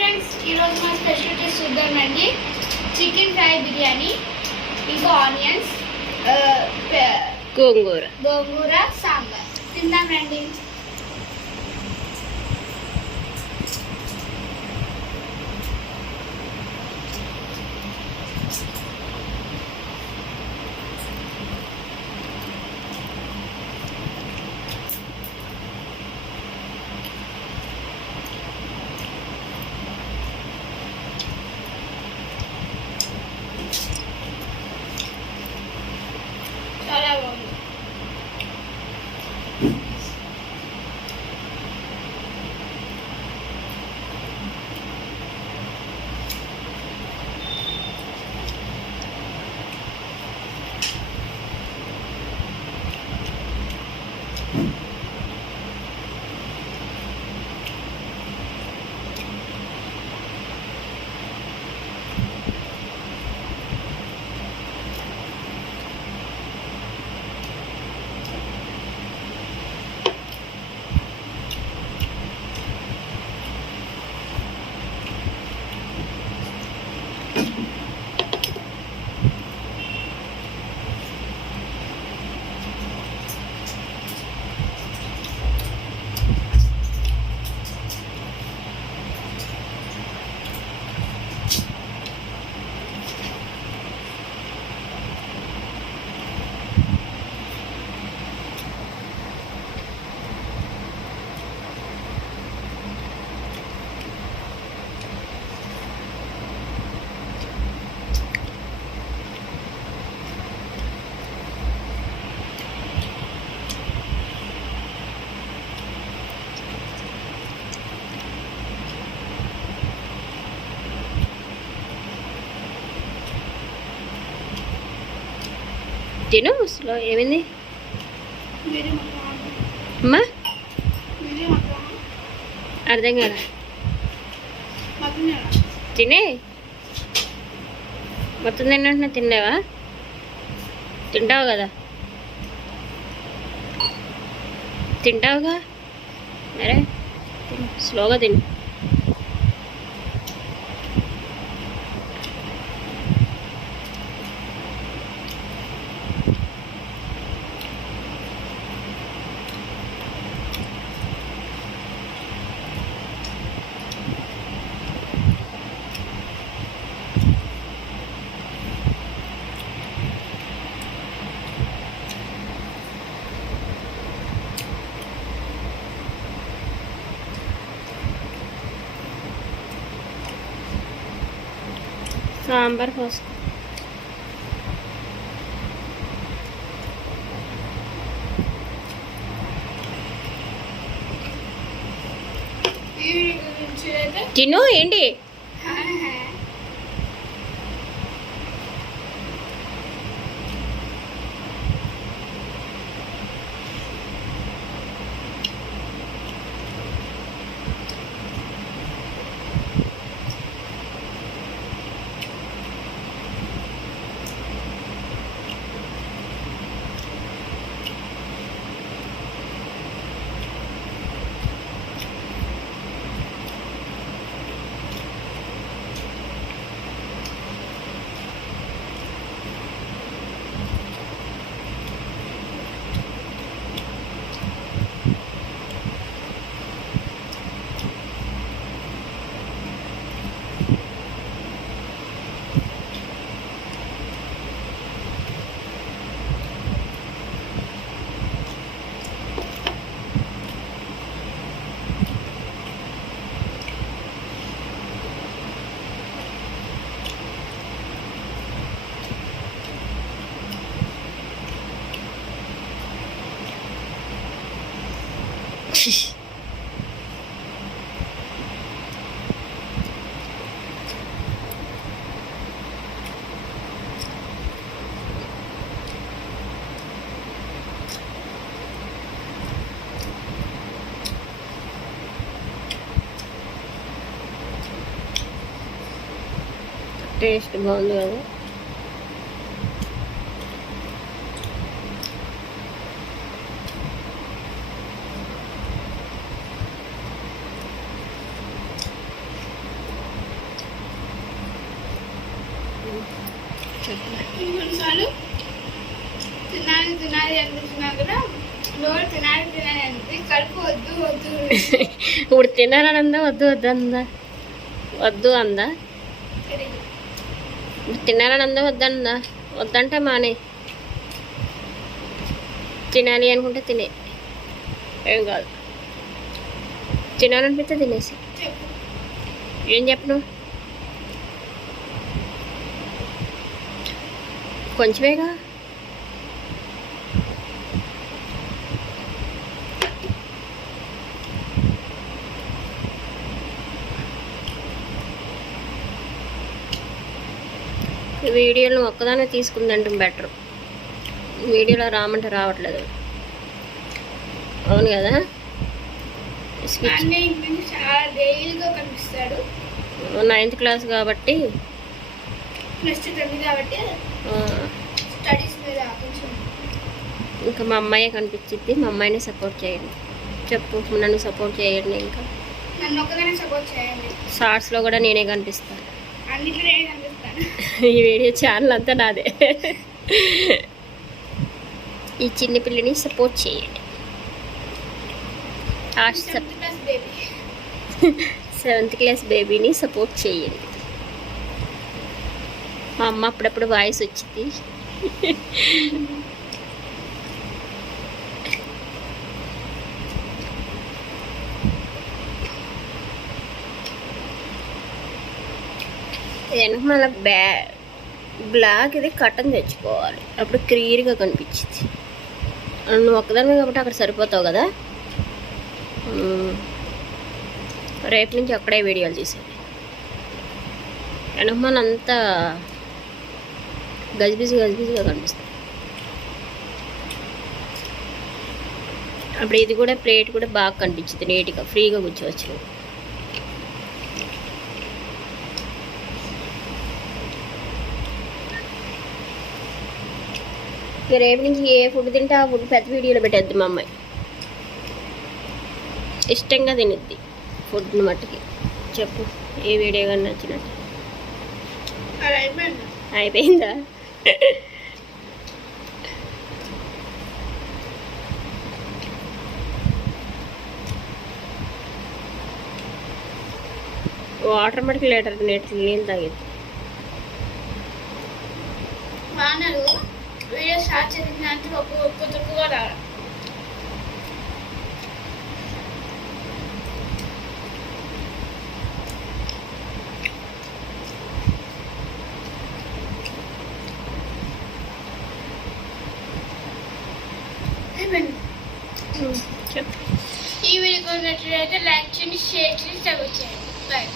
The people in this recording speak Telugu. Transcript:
ఫ్రెండ్స్, ఈరోజు మా స్పెషాలిటీస్ చూద్దామండి. చికెన్ ఫ్రై బిర్యానీ, ఇంకా ఆనియన్స్, గోంగూర సాంబార్ తిందాం రండి. చాలా బాగుంది. తిను స్లో. ఏమైంది అమ్మా? అర్థం కదా. తినే మొత్తం తిన్నట్టున్నా. తినలేవా? తింటావు కదా, తింటావుగా. అరే స్లోగా తిను. సాంబార్ పోసుకో. తిను. ఏంటి టేస్ట్ బాగుంది కదా. చెప్పు. కొన్నిసార్లు తినాలి తినాలి అనిపిస్తున్నా కూడా నోరు తినాలి తినాలి అనిపి కడుపు వద్దు వద్దు ఇప్పుడు తినాలని అందా వద్దు వద్దు అందా? వద్దు అందా? ఇప్పుడు తినాలని అందా వద్దందా? వద్దంటే మానే. తినాలి అనుకుంటే తినే, ఏం కాదు. తినాలనిపిస్తే తినేసి. చెప్పు. ఏం చెప్పను? కొంచెమేగా. వీడియోలో ఒక్కదానే తీసుకుందంటే బెటర్. వీడియోలో రామంటే రావట్లేదు. అవును కదా. అన్నీ ఇంటి చాలా డైలీగా కనిపిస్తాడు. 9th క్లాస్ కాబట్టి, ప్లస్ 10 కాబట్టి స్టడీస్ మీద కొంచెం ఇంకా మా అమ్మాయే కనిపించింది. మా అమ్మాయిని సపోర్ట్ చేయండి. చెప్పు, నన్ను సపోర్ట్ చేయండి. ఇంకా నన్ను ఒక్కదానే సపోర్ట్ చేయండి. షార్ట్స్లో కూడా నేనే కనిపిస్తాను. అన్నిట్లో నేను కనిపిస్తాను. ఈ వీడియో ఛానల్ అంతా నాదే. ఈ చిన్న పిల్లని సపోర్ట్ చేయండి. 7th క్లాస్ బేబీని సపోర్ట్ చేయండి. మా అమ్మ అప్పుడప్పుడు వాయిస్ వచ్చింది. వెనక మళ్ళీ బ్లాక్ ఇది కట్టన్ తెచ్చుకోవాలి. అప్పుడు క్లియర్గా కనిపించింది. నువ్వు ఒక్కదానివే కాబట్టి అక్కడ సరిపోతావు కదా. రేపు నుంచి అక్కడే వీడియోలు తీసేది. వెనక మన అంతా గజిబిజిగా కనిపిస్తుంది. అప్పుడు ఇది కూడా ప్లేట్ కూడా బాగా కనిపించింది. నీట్గా ఫ్రీగా కూర్చోవచ్చు. రేపు నుంచి ఏ ఫుడ్ తింటే ఆ ఫుడ్ పెద్ద వీడియోలో పెట్టేద్ది మా అమ్మాయి. ఇష్టంగా తినిద్ది ఫుడ్ని మట్టుకి. చెప్పు, ఏ వీడియో కానీ నచ్చినట్టు. అయిపోయిందా? వాటర్ మటుకు లీటర్ నీళ్ళు తాగిద్ది. వానలు వీడియో స్టార్ట్ చేసినందుకు ఒక్క తక్కువ రావాలి. చెప్పు. ఈ వీడియో నచ్చినట్లయితే లైక్ చేయండి, షేర్ చేయండి, సబ్స్క్రైబ్ చేయండి. బాయ్.